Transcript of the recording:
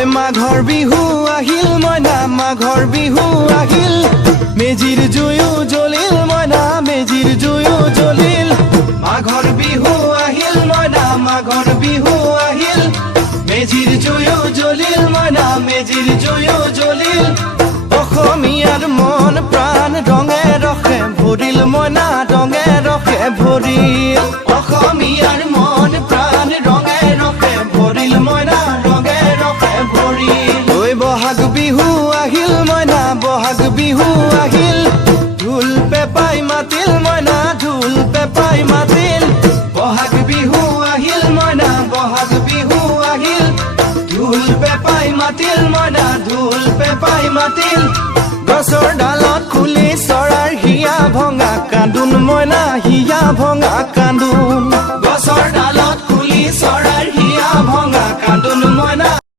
ঐ মাঘৰ বিহু আহিল মইনা মাঘৰ বিহু আহিল মেজিৰ জুয়ো জ্বলিল মইনা মেজিৰ জুয়ো জ্বলিল মাঘৰ বিহু আহিল মইনা মাঘৰ বিহু আহিল মেজিৰ জুয়ো জ্বলিল মইনা মেজিৰ জুয়ো জ্বলিল অসমীয়াৰ মন প্ৰাণ ৰঙে ৰখে ভৰিল মইনা ৰঙে ৰখে ভৰিল অসমীয়াৰ মন প্ৰাণ ৰঙে ৰখে ভৰিল মইনা ৰঙে ৰখে ভৰিল ঐ বহাগ বিহু আহিল মইনা বহাগ বিহু আহিল ঢোল পেপাই মাতিল মইনা ঢোল পেপাই মাতিল বহাগ বিহু আহিল মইনা বহাগ বিহু আহিল ঢোল পেপাই মাতিল মইনা ঢোল পেপাই মাতিল গছৰ ডালত খুলি চৰাৰ হিয়া ভঙা কান্দোন মইনা হিয়া ভঙা